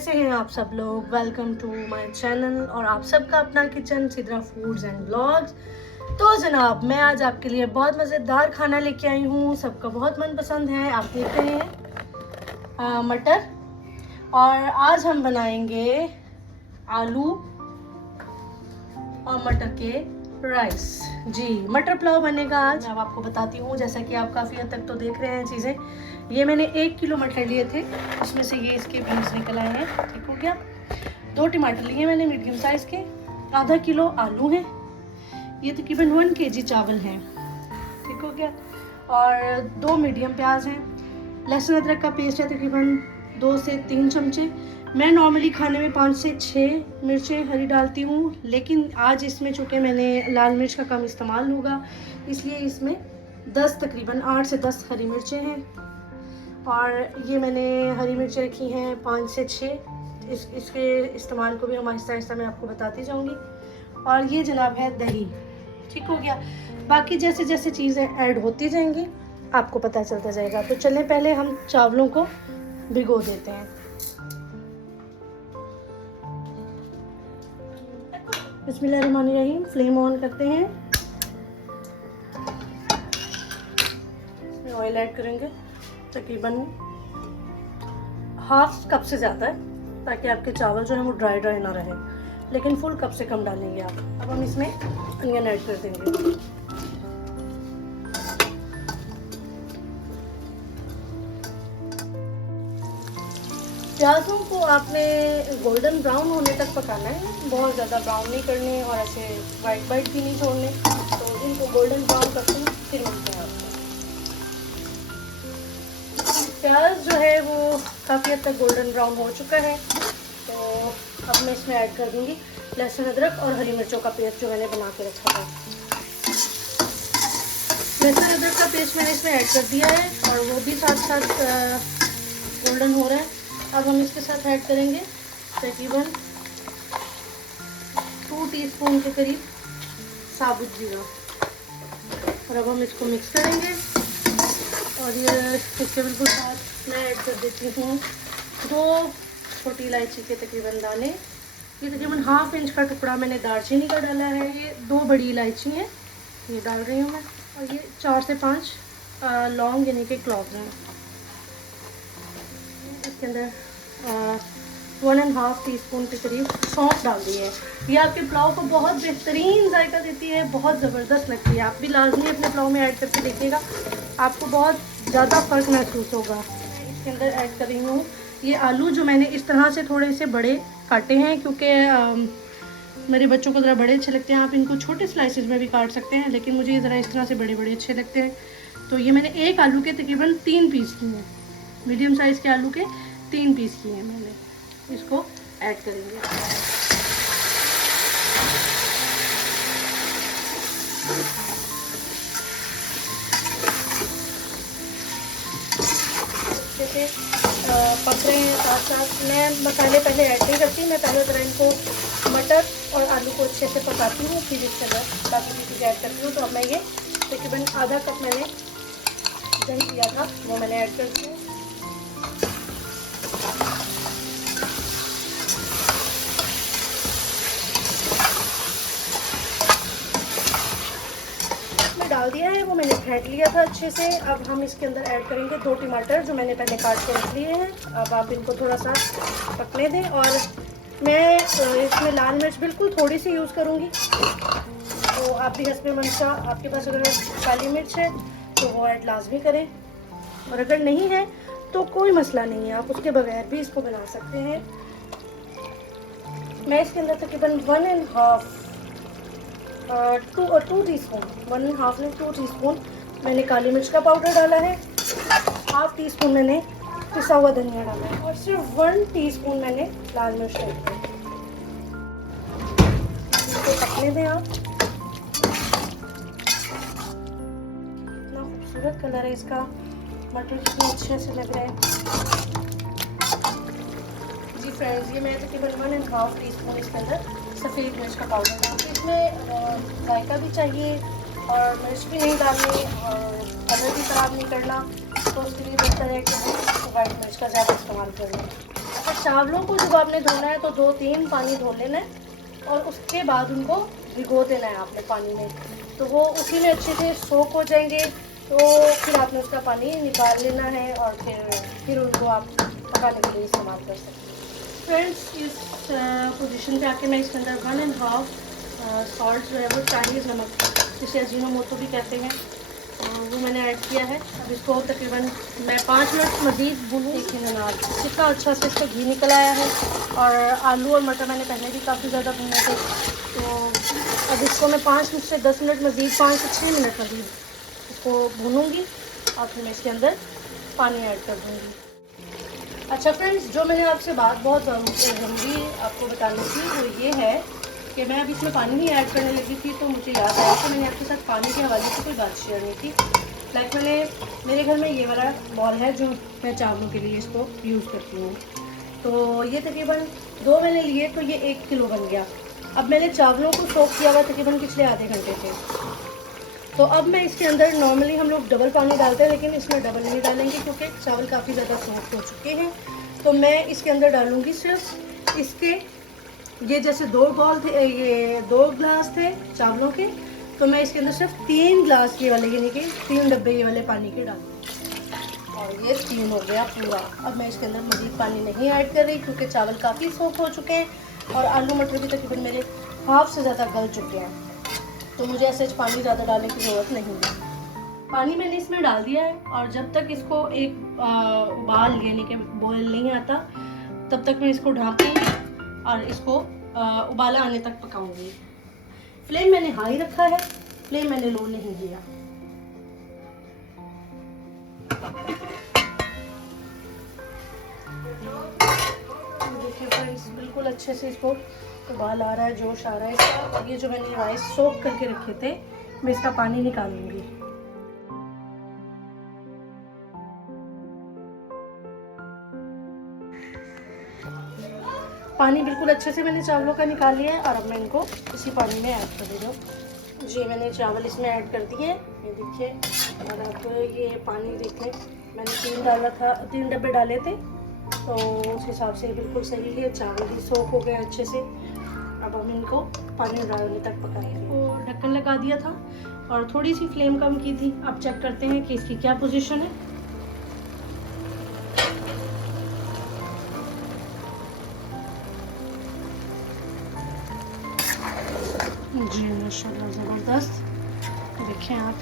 कैसे हैं आप सब लोग। वेलकम टू माय चैनल और आप सबका अपना kitchen Sidra foods and blogs. तो जनाब, मैं आज आपके लिए बहुत मज़ेदार खाना लेके आई हूँ, सबका बहुत मनपसंद है। आप देखते हैं मटर, और आज हम बनाएंगे आलू और मटर के राइस। जी, मटर पुलाव बनेगा आज। अब आपको बताती हूँ, जैसा कि आप काफ़ी हद तक तो देख रहे हैं चीज़ें। ये मैंने 1 किलो मटर लिए थे, उसमें से ये इसके बीज निकल आए हैं, ठीक हो गया। 2 टमाटर लिए मैंने मीडियम साइज़ के, आधा किलो आलू हैं, ये तकरीबन 1 kg चावल हैं, ठीक हो गया। और 2 मीडियम प्याज हैं, लहसुन अदरक का पेस्ट है तकरीबन 2 से 3 चमचे। मैं नॉर्मली खाने में 5 से 6 मिर्चें हरी डालती हूँ, लेकिन आज इसमें चूँकि मैंने लाल मिर्च का कम इस्तेमाल होगा, इसलिए इसमें 10 तकरीबन 8 से 10 हरी मिर्चें हैं। और ये मैंने हरी मिर्चें रखी हैं 5 से 6। इसके इस्तेमाल को भी हम आहिस्ता आहिस्ता मैं आपको बताती जाऊँगी। और ये जनाब है दही, ठीक हो गया। बाकी जैसे जैसे चीज़ें ऐड होती जाएंगी आपको पता चलता जाएगा। तो चलें, पहले हम चावलों को भिगो देते हैं। बिस्मिल्लाहिर्रहमानिर्रहीम। फ्लेम ऑन करते हैं, इसमें ऑयल ऐड करेंगे तकरीबन हाफ कप से ज़्यादा है, ताकि आपके चावल जो है वो ड्राई ड्राई ना रहे, लेकिन फुल कप से कम डालेंगे आप। अब हम इसमें अनियन ऐड कर देंगे। प्याज़ों को आपने गोल्डन ब्राउन होने तक पकाना है, बहुत ज़्यादा ब्राउन नहीं करने और ऐसे वाइट वाइट भी नहीं छोड़ने। तो इनको गोल्डन ब्राउन करते हैं, फिर मिलते हैं आपको। प्याज जो है वो काफ़ी हद तक गोल्डन ब्राउन हो चुका है, तो अब मैं इसमें ऐड कर दूँगी लहसुन अदरक और हरी मिर्चों का पेस्ट जो मैंने बना के रखा था। लहसुन अदरक का पेस्ट मैंने इसमें ऐड कर दिया है और वो भी साथ साथ गोल्डन हो रहा है। अब हम इसके साथ ऐड करेंगे तकरीबन 2 टीस्पून के करीब साबुत जीरा, और अब हम इसको मिक्स करेंगे। और ये इसके बिल्कुल साथ मैं ऐड कर देती हूँ 2 छोटी इलायची के तकरीबन दाने। ये तकरीबन ½ इंच का टुकड़ा मैंने दालचीनी का डाला है। ये 2 बड़ी इलायची हैं, ये डाल रही हूँ मैं। और ये 4 से 5 लौंग यानी कि क्लॉव्स हैं। इसके अंदर 1½ टीस्पून के करीब सौंफ डाल दी है। ये आपके पुलाव को बहुत बेहतरीन जायका देती है, बहुत ज़बरदस्त लगती है। आप भी लाजमी अपने पुलाव में ऐड करके देखिएगा, आपको बहुत ज़्यादा फ़र्क महसूस होगा। मैं इसके अंदर ऐड कर रही हूँ ये आलू, जो मैंने इस तरह से थोड़े से बड़े काटे हैं, क्योंकि मेरे बच्चों को ज़रा बड़े अच्छे लगते हैं। आप इनको छोटे स्लाइसेस में भी काट सकते हैं, लेकिन मुझे ज़रा इस तरह से बड़े बड़े अच्छे लगते हैं। तो ये मैंने एक आलू के तकरीबन 3 पीस किए हैं, मीडियम साइज़ के आलू के 3 पीस किए हैं मैंने। इसको ऐड करेंगे। अच्छे से पक रहे हैं। साथ साथ मैं मसाले पहले ऐड नहीं करती, मैं पहले ज़रा इनको मटर और आलू को अच्छे से पकाती हूँ, फिर इसके अंदर बाकी की चीज़ें ऐड करती हूँ। तो अब मैं ये तकरीबन आधा कप मैंने दही लिया था, वो मैंने ऐड कर दिया। डाल दिया है, वो मैंने फेंट लिया था अच्छे से। अब हम इसके अंदर ऐड करेंगे 2 टमाटर जो मैंने पहले काट के रख लिए हैं। अब आप इनको थोड़ा सा पकने दें, और मैं इसमें लाल मिर्च बिल्कुल थोड़ी सी यूज़ करूँगी। तो आप भी हस्बे मंशा, आपके पास अगर काली मिर्च है तो वो ऐड लाजमी करें, और अगर नहीं है तो कोई मसला नहीं है, आप उसके बगैर भी इसको बना सकते हैं। मैं इसके अंदर तकरीबन 2 टीस्पून 1½ में 2 टीस्पून मैंने काली मिर्च का पाउडर डाला है, ½ टीस्पून मैंने पिसा हुआ धनिया डाला है, और सिर्फ 1 टीस्पून मैंने लाल मिर्च डाली है। इसको पकने दें आप। कितना खूबसूरत कलर है इसका, मटर कितने अच्छे से लग रहे हैं। जी फ्रेंड्स, ये मैं तकरीबन 1½ टीस्पून इसके अंदर सफ़ेद मिर्च का पाउडर डालती हूँ। इसमें जायका भी चाहिए और मिर्च भी नहीं डालनी और कलर भी ख़राब नहीं करना, तो उसके लिए बेहतर है कि हम वाइट मिर्च का ज़्यादा इस्तेमाल करें। तो चावलों को जब आपने धोना है तो 2-3 पानी धो लेना है और उसके बाद उनको भिगो देना है आपने पानी में, तो वो उसी में अच्छे से सोख हो जाएंगे। तो फिर आपने उसका पानी निकाल लेना है और फिर उनको आप पकाने के लिए इस्तेमाल कर सकते हैं। फ्रेंड्स, इस पोजीशन पे आके मैं इसके अंदर 1.5 सॉल्ट जो है वो चाइनीज़ नमक, जिसे अजीनोमोटो भी कहते हैं, वो मैंने ऐड किया है। अब इसको तकरीबन मैं 5 मिनट मज़ीद भूनूँ। देखिए जनाब कितना अच्छा से इसका घी निकल आया है, और आलू और मटर मैंने पहले भी काफ़ी ज़्यादा भुने थे। तो अब इसको मैं 5 मिनट से 10 मिनट मज़ीद, 5 से 6 मिनट मज़ीद इसको भूनूँगी और फिर मैं इसके अंदर पानी ऐड कर दूँगी। अच्छा फ्रेंड्स, जो मैंने आपसे बात बहुत ज़रूरी आपको बतानी थी वो ये है कि मैं अब इसमें पानी ही ऐड करने लगी थी, तो मुझे याद आया कि मैंने आपके साथ पानी के हवाले से कोई बात शेयर नहीं की। लाइक मेरे घर में ये वाला बॉल है जो मैं चावलों के लिए इसको यूज़ करती हूँ। तो ये तकरीबन 2 मैंने लिए तो ये 1 किलो बन गया। अब मैंने चावलों को सोक किया हुआ तकरीबन पिछले आधे घंटे से। तो अब मैं इसके अंदर, नॉर्मली हम लोग डबल पानी डालते हैं लेकिन इसमें डबल नहीं डालेंगे क्योंकि चावल काफ़ी ज़्यादा सॉफ्ट हो चुके हैं। तो मैं इसके अंदर डालूँगी सिर्फ इसके, ये जैसे 2 बॉल थे, ये 2 गिलास थे चावलों के, तो मैं इसके अंदर सिर्फ 3 गिलास ये वाले, यानी कि 3 डब्बे ये वाले पानी के डालूँगी। और ये 3 हो गया पूरा। अब मैं इसके अंदर मज़ीद पानी नहीं ऐड कर रही क्योंकि चावल काफ़ी सॉफ्ट हो चुके हैं और आलू मटर भी तकरीबन मेरे हाफ से ज़्यादा गल चुके हैं, तो मुझे ऐसे पानी ज़्यादा डालने की ज़रूरत नहीं है। पानी मैंने इसमें डाल दिया है और जब तक इसको एक उबाल, यानी कि बॉयल नहीं आता, तब तक मैं इसको ढाँकूँगी और इसको उबाला आने तक पकाऊंगी। फ्लेम मैंने हाई रखा है, फ्लेम मैंने लो नहीं किया। देखिए फ्रेंड्स, बिल्कुल अच्छे से इसको उबाल आ रहा है, जोश आ रहा है इसका। और ये जो मैंने राइस सोक करके रखे थे, मैं इसका पानी निकालूंगी। पानी बिल्कुल अच्छे से मैंने चावलों का निकाल लिया है और अब मैं इनको इसी पानी में ऐड कर दे रही हूँ। जी, मैंने चावल इसमें ऐड कर दिए, ये देखिए। और अब ये पानी देखें, मैंने 3 डाला था, 3 डब्बे डाले थे, तो उस हिसाब से बिल्कुल सही है। चावल भी सोख हो गए अच्छे से। अब हम इनको पानी डालने तक पकाएंगे। वो ढक्कन लगा दिया था और थोड़ी सी फ्लेम कम की थी। अब चेक करते हैं कि इसकी क्या पोजीशन है। जी माशाल्लाह, ज़बरदस्त। देखें आप।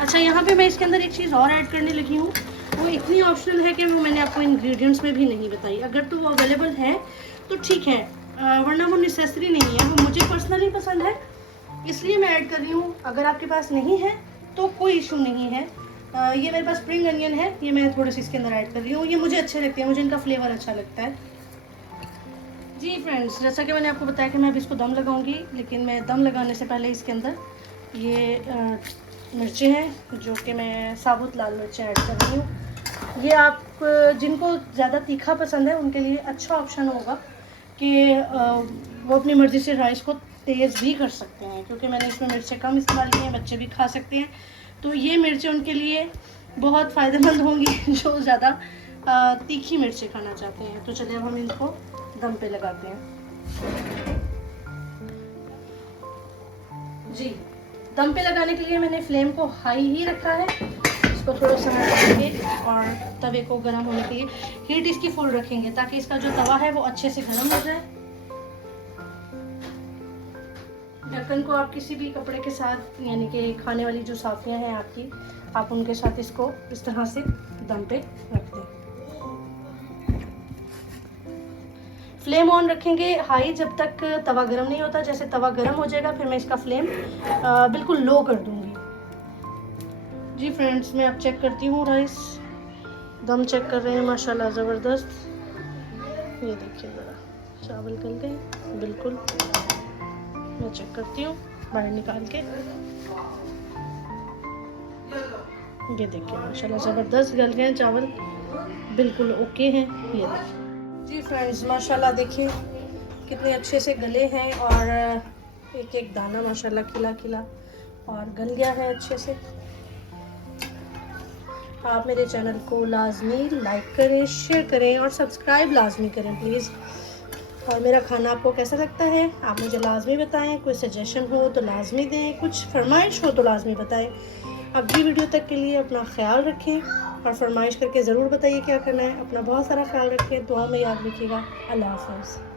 अच्छा, यहाँ पे मैं इसके अंदर एक चीज़ और ऐड करने लगी हूँ, वो इतनी ऑप्शनल है कि वो मैंने आपको इंग्रेडिएंट्स में भी नहीं बताई। अगर तो वो अवेलेबल है तो ठीक है, वरना वो नेसेसरी नहीं है। वो मुझे पर्सनली पसंद है इसलिए मैं ऐड कर रही हूँ। अगर आपके पास नहीं है तो कोई इशू नहीं है। ये मेरे पास स्प्रिंग अनियन है, ये मैं थोड़े से इसके अंदर ऐड कर रही हूँ। ये मुझे अच्छे लगते हैं, मुझे इनका फ्लेवर अच्छा लगता है। जी फ्रेंड्स, जैसा कि मैंने आपको बताया कि मैं अब इसको दम लगाऊंगी, लेकिन मैं दम लगाने से पहले इसके अंदर ये मिर्चें हैं जो कि मैं साबुत लाल मिर्चें ऐड कर रही हूँ। ये आप जिनको ज़्यादा तीखा पसंद है उनके लिए अच्छा ऑप्शन होगा कि वो अपनी मर्ज़ी से राइस को तेज़ भी कर सकते हैं, क्योंकि मैंने इसमें मिर्चें कम इस्तेमाल की हैं, बच्चे भी खा सकते हैं। तो ये मिर्चें उनके लिए बहुत फ़ायदेमंद होंगी जो ज़्यादा तीखी मिर्चें खाना चाहते हैं। तो चलिए अब हम इनको दम पे लगाते हैं। जी, दम पे लगाने के लिए मैंने फ्लेम को हाई ही रखा है। इसको थोड़ा समय देंगे और तवे को गर्म होने के लिए हीट इसकी फुल रखेंगे ताकि इसका जो तवा है वो अच्छे से गर्म हो जाए। ढक्कन को आप किसी भी कपड़े के साथ, यानी कि खाने वाली जो साफियाँ हैं आपकी, आप उनके साथ इसको इस तरह से दम पे रख दें। फ्लेम ऑन रखेंगे हाई जब तक तवा गर्म नहीं होता। जैसे तवा गर्म हो जाएगा फिर मैं इसका फ्लेम बिल्कुल लो कर दूंगी। जी फ्रेंड्स, मैं अब चेक करती हूँ राइस, दम चेक कर रहे हैं, माशाल्लाह ज़बरदस्त। ये देखिए ज़रा, चावल गल गए बिल्कुल। मैं चेक करती हूँ बाहर निकाल के। ये देखिए माशाल्लाह ज़बरदस्त गल गए चावल, बिल्कुल ओके हैं। ये देखिए जी फ्रेंड्स, माशाल्लाह देखिए कितने अच्छे से गले हैं और एक एक दाना माशाल्लाह खिला खिला और गल गया है अच्छे से। आप मेरे चैनल को लाजमी लाइक करें, शेयर करें और सब्सक्राइब लाजमी करें प्लीज़। और मेरा खाना आपको कैसा लगता है आप मुझे लाजमी बताएं। कोई सजेशन हो तो लाजमी दें, कुछ फरमाइश हो तो लाजमी बताएं। अगली वीडियो तक के लिए अपना ख्याल रखें और फरमाइश करके ज़रूर बताइए क्या करना है। अपना बहुत सारा ख्याल रखें, दुआ में याद रखिएगा। अल्लाह हाफ़िज़।